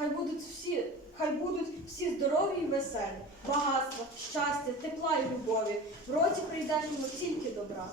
Хай будуть всі, хай будуть всі здорові і веселі. багатства, щастя, тепла і любові. В році прийдешньому тільки добра.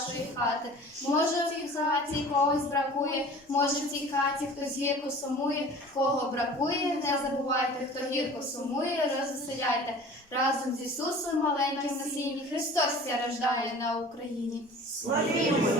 Вашої хати. Може, в цій хаті когось бракує, може, в цій хаті хтось гірко сумує, кого бракує, не забувайте, хто гірко сумує, розвеселяйте. Разом з Ісусом маленьким насінні Христос рождає на Україні. Славімо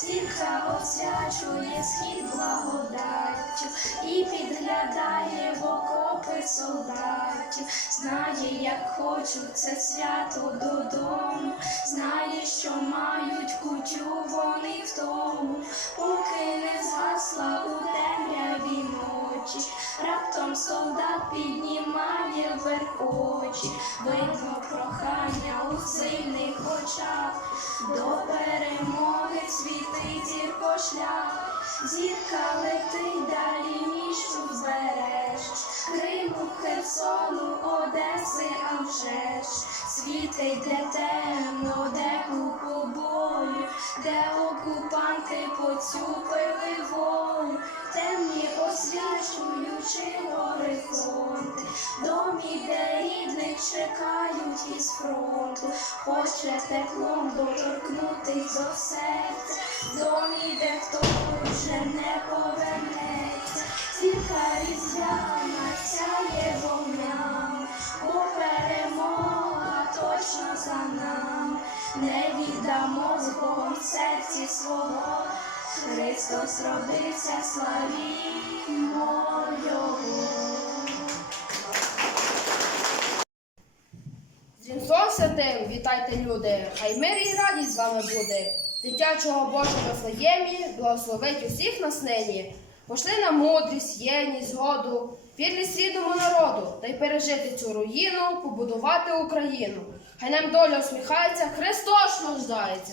зірка освячує схід благодаттю і підглядає в окопи солдатів, знає, як хочуть це свято додому, знає, що мають кутю вони в тому, поки не згасла у темряві ночі. Раптом солдат піднімає вверх очі, видно прохання у сильних очах, до перемоги світить зірко шлях. Зірка летить далі, ніж узбереш, Криму, Херсону, Одеси, а вже світить де темно, де купу бою, де окупанти поцюпили волю, темні освячуючи горизонти, домі, де рідних чекають із фронту, хоче теплом доторкнутись до серця, домі, де хто вже не повернеться, зірка різдвяна сяє вогнями, бо перемога точно за нами, не віддамо з Богом серці свого. Христос родився, славімо Його. З Різдвом святим вітайте люди, хай мир і радість з вами буде. Дитячого Божого Вифлеємі благословить усіх нас нині. Пошли нам мудрість, єдність, згоду, вірність рідному народу, та й пережити цю руїну, побудувати Україну. Хай нам доля усміхається, Христос нуждається.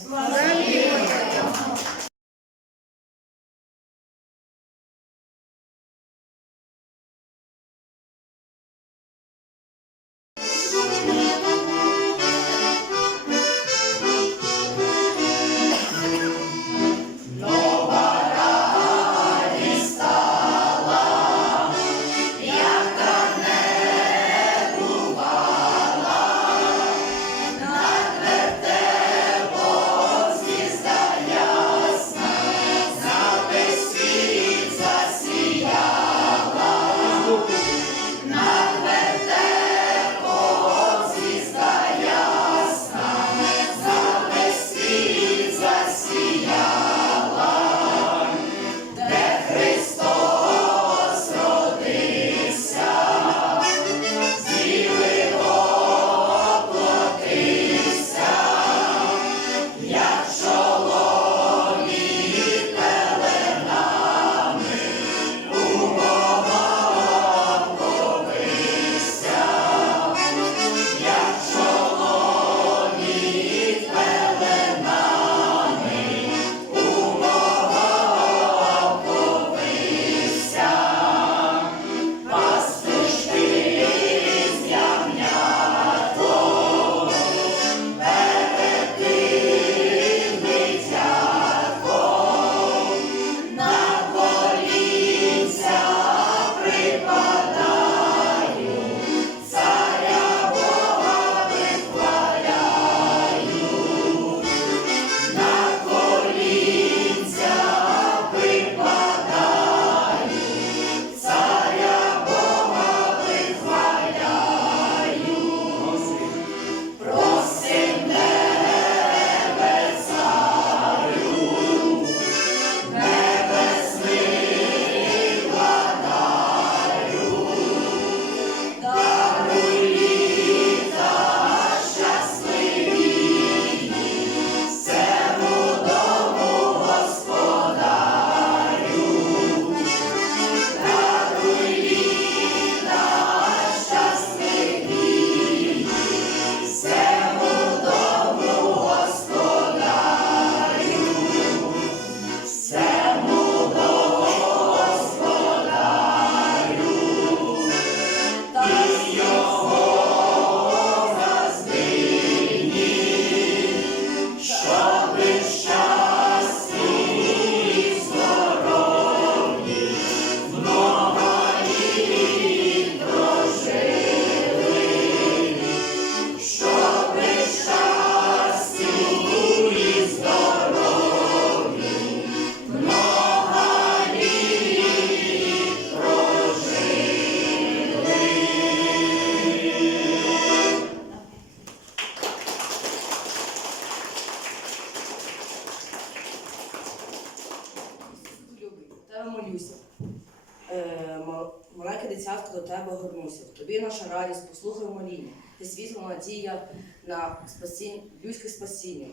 Світло надія на спасіння, людське спасіння.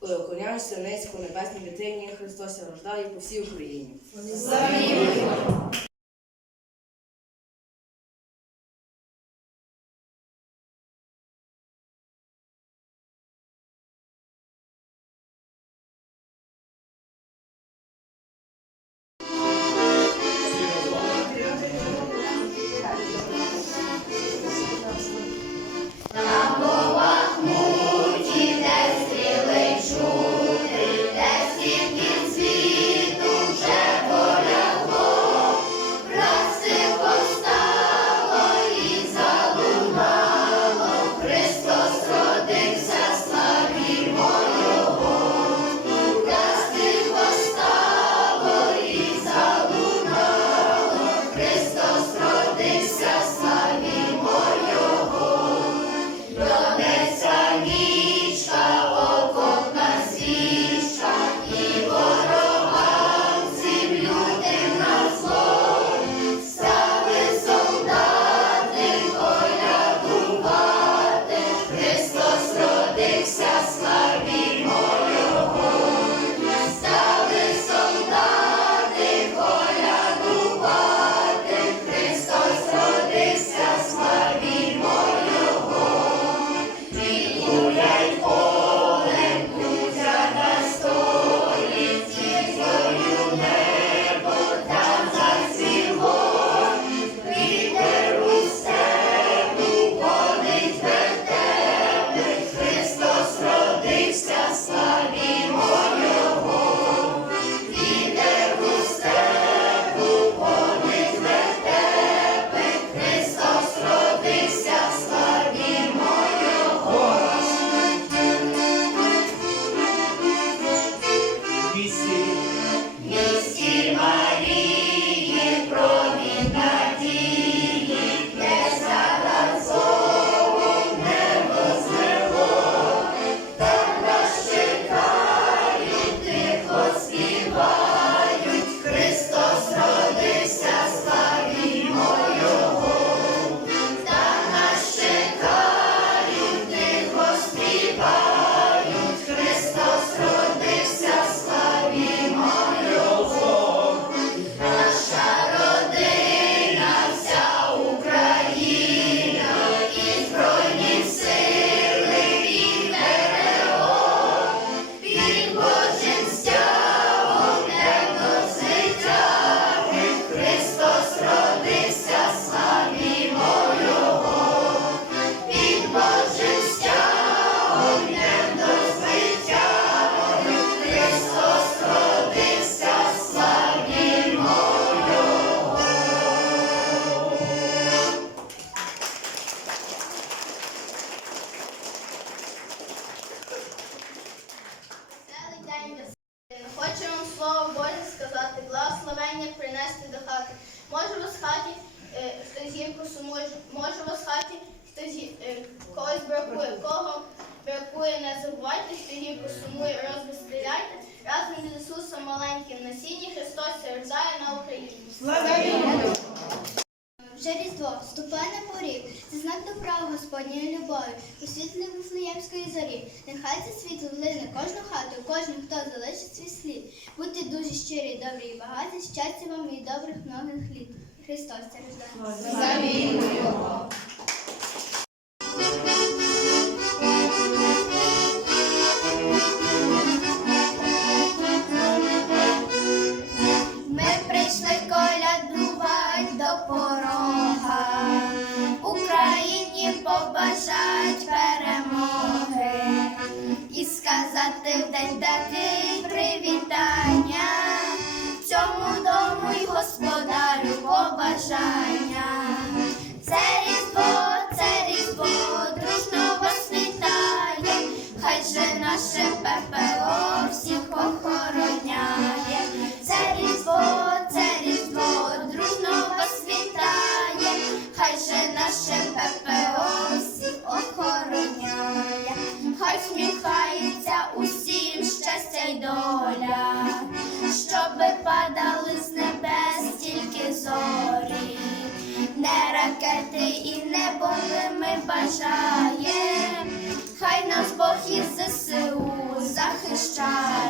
Уклоняюся низько небесній дитині, Христос рождає по всій Україні. Благословення принести до хати. Може в хаті е, хтось гірко сумує, може вас хаті хтось е, когось бракує, кого бракує, не забувайте, що гірко сумує, розстріляйте. Разом з Ісусом маленьким насінні Христос рождає на Україні. Вже різдво ступай на поріг, це знак добра Господньої любові, у світлі Вифлеємської зорі. Нехай це світло влине кожну хату, кожен, хто залишить свій слід. Будьте дуже щирі, добрі і багаті, щастя вам і добрих многих літ. Христос це рождає. Бажає, хай нас Бог із ЗСУ захищає.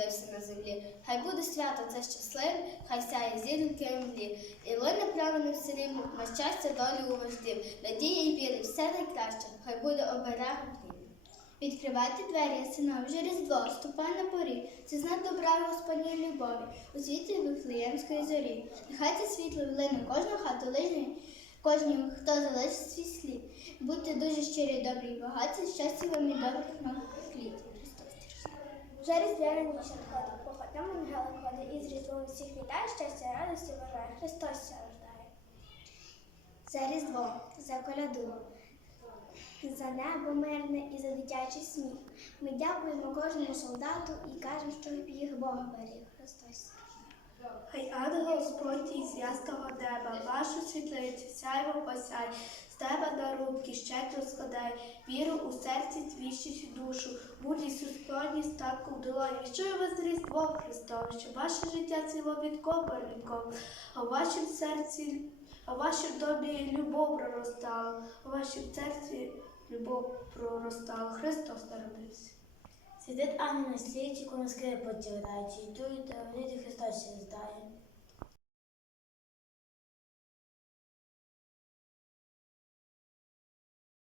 Христос родився на землі. Хай буде свято це щасливе, хай сяє зірки млі. І лине правильним селім на щастя долю у вождів. Надії і віри, все найкраще, хай буде оберегом хліб. Відкривайте двері, сина, вже різдво, ступай на поріг. Це знак добра Господньої любові, у світлі Вифлеємської зорі. Нехай це світло влине кожну хату лижні, кожній, хто залишить свій слід. Будьте дуже щирі, добрі багаті, щастя вам і добрих. Христос. Вже різдвяна ніч надходить, походом ангели ходить, і з різдвом всіх вітає, щастя, радості бажає, Христос ся рождає. За різдво, за коляду, за небо мирне і за дитячий сміх. Ми дякуємо кожному солдату і кажемо, що їх Бог беріг. Христос. Хай ангел Господь із ясного неба, вашу світлицю, сяйво посяй, тебе дарунки щедро складай, віру у серці твіщить душу, мудрість у склоні, статку в долоні. Віщую вас з Різдвом Христове, щоб ваше життя ціло від копер а в вашім серці, а в вашім домі любов проростала, а в вашім серці любов проростала. Христос народився. Сидить ангел на слідчику на скрипоті граючи, і дують, а Христос здає.